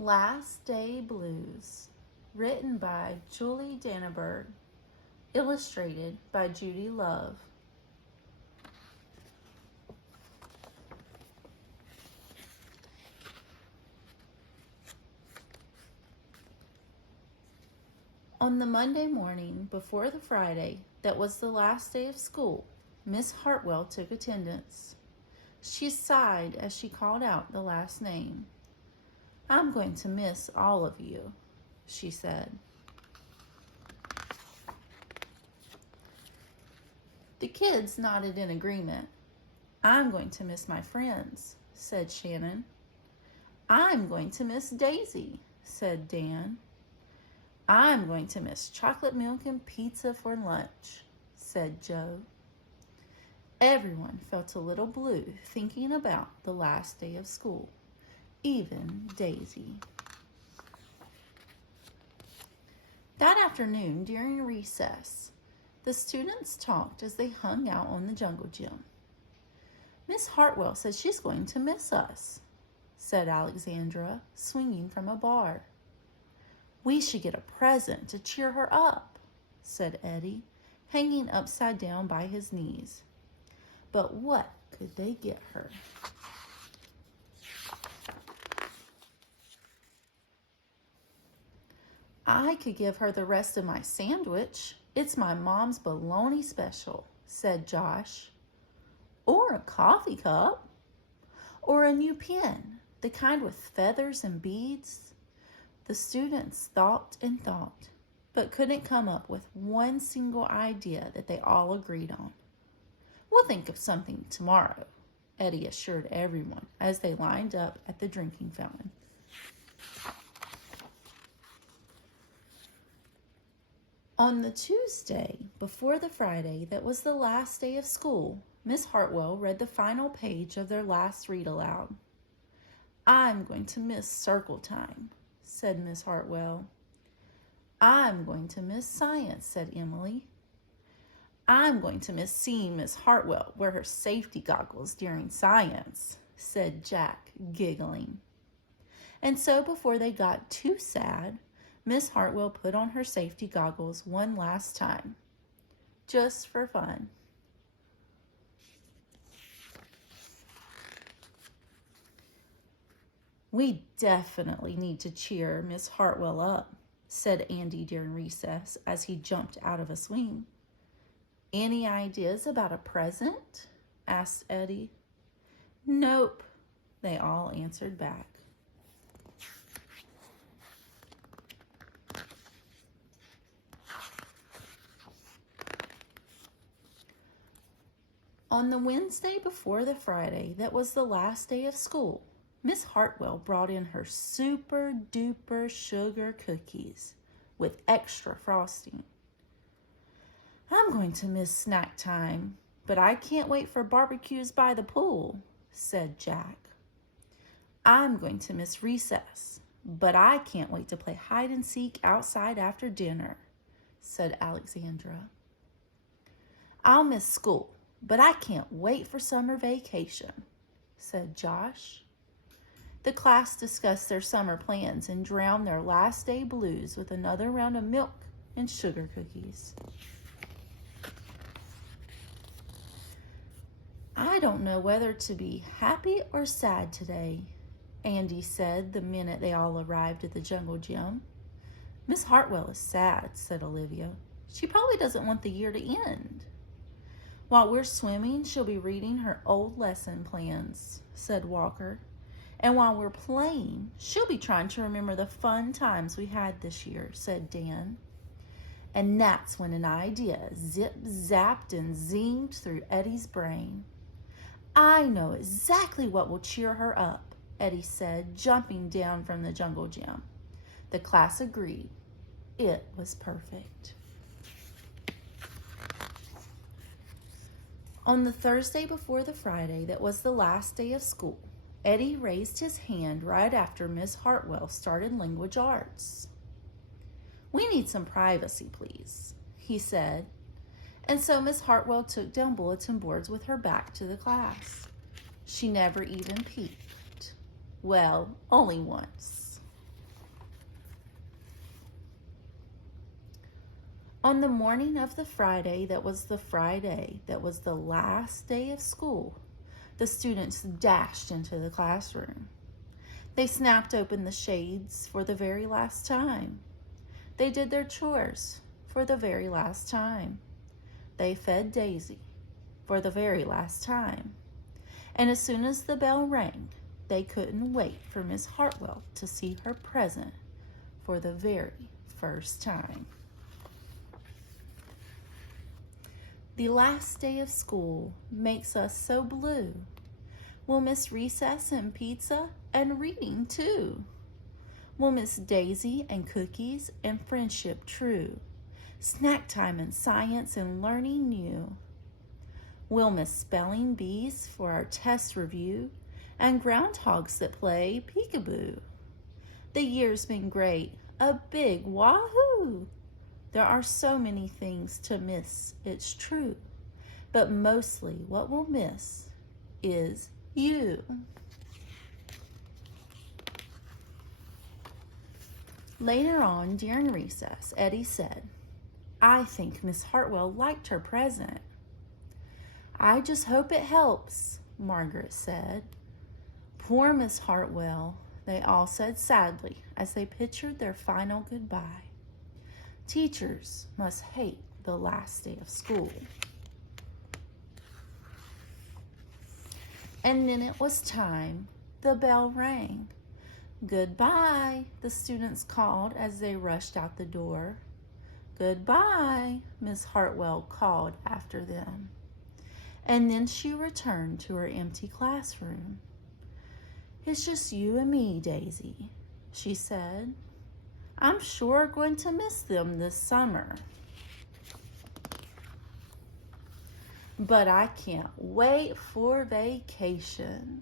Last Day Blues, written by Julie Danneberg, illustrated by Judy Love. On the Monday morning before the Friday that was the last day of school, Miss Hartwell took attendance. She sighed as she called out the last name. "I'm going to miss all of you," she said. The kids nodded in agreement. "I'm going to miss my friends," said Shannon. "I'm going to miss Daisy," said Dan. "I'm going to miss chocolate milk and pizza for lunch," said Joe. Everyone felt a little blue thinking about the last day of school, even Daisy. That afternoon, during recess, the students talked as they hung out on the jungle gym. "Miss Hartwell says she's going to miss us," said Alexandra, swinging from a bar. "We should get a present to cheer her up," said Eddie, hanging upside down by his knees. But what could they get her? "I could give her the rest of my sandwich. It's my mom's bologna special," said Josh. "Or a coffee cup. Or a new pen, the kind with feathers and beads." The students thought and thought, but couldn't come up with one single idea that they all agreed on. "We'll think of something tomorrow," Eddie assured everyone as they lined up at the drinking fountain. On the Tuesday before the Friday that was the last day of school, Miss Hartwell read the final page of their last read aloud. "I'm going to miss circle time," said Miss Hartwell. "I'm going to miss science," said Emily. "I'm going to miss seeing Miss Hartwell wear her safety goggles during science," said Jack, giggling. And so before they got too sad, Miss Hartwell put on her safety goggles one last time, just for fun. "We definitely need to cheer Miss Hartwell up," said Andy during recess as he jumped out of a swing. "Any ideas about a present?" asked Eddie. "Nope," they all answered back. On the Wednesday before the Friday that was the last day of school, Miss Hartwell brought in her super duper sugar cookies with extra frosting. "I'm going to miss snack time, but I can't wait for barbecues by the pool," said Jack. "I'm going to miss recess, but I can't wait to play hide and seek outside after dinner," said Alexandra. "I'll miss school, but I can't wait for summer vacation," said Josh. The class discussed their summer plans and drowned their last day blues with another round of milk and sugar cookies. "I don't know whether to be happy or sad today," Andy said the minute they all arrived at the jungle gym. "Miss Hartwell is sad," said Olivia. "She probably doesn't want the year to end." "While we're swimming, she'll be reading her old lesson plans," said Walker. "And while we're playing, she'll be trying to remember the fun times we had this year," said Dan. And that's when an idea zip-zapped and zinged through Eddie's brain. "I know exactly what will cheer her up," Eddie said, jumping down from the jungle gym. The class agreed. It was perfect. On the Thursday before the Friday that was the last day of school, Eddie raised his hand right after Miss Hartwell started language arts. "We need some privacy, please," he said. And so Miss Hartwell took down bulletin boards with her back to the class. She never even peeked. Well, only once. On the morning of the Friday that was the last day of school, the students dashed into the classroom. They snapped open the shades for the very last time. They did their chores for the very last time. They fed Daisy for the very last time. And as soon as the bell rang, they couldn't wait for Miss Hartwell to see her present for the very first time. The last day of school makes us so blue. We'll miss recess and pizza and reading too. We'll miss Daisy and cookies and friendship true, snack time and science and learning new. We'll miss spelling bees for our test review and groundhogs that play peekaboo. The year's been great, a big wahoo! There are so many things to miss, it's true, but mostly what we'll miss is you. Later on during recess, Eddie said, "I think Miss Hartwell liked her present." "I just hope it helps," Margaret said. "Poor Miss Hartwell," they all said sadly as they pictured their final goodbye. Teachers must hate the last day of school. And then it was time. The bell rang. "Goodbye," the students called as they rushed out the door. "Goodbye," Miss Hartwell called after them. And then she returned to her empty classroom. "It's just you and me, Daisy," she said. "I'm sure going to miss them this summer. But I can't wait for vacation."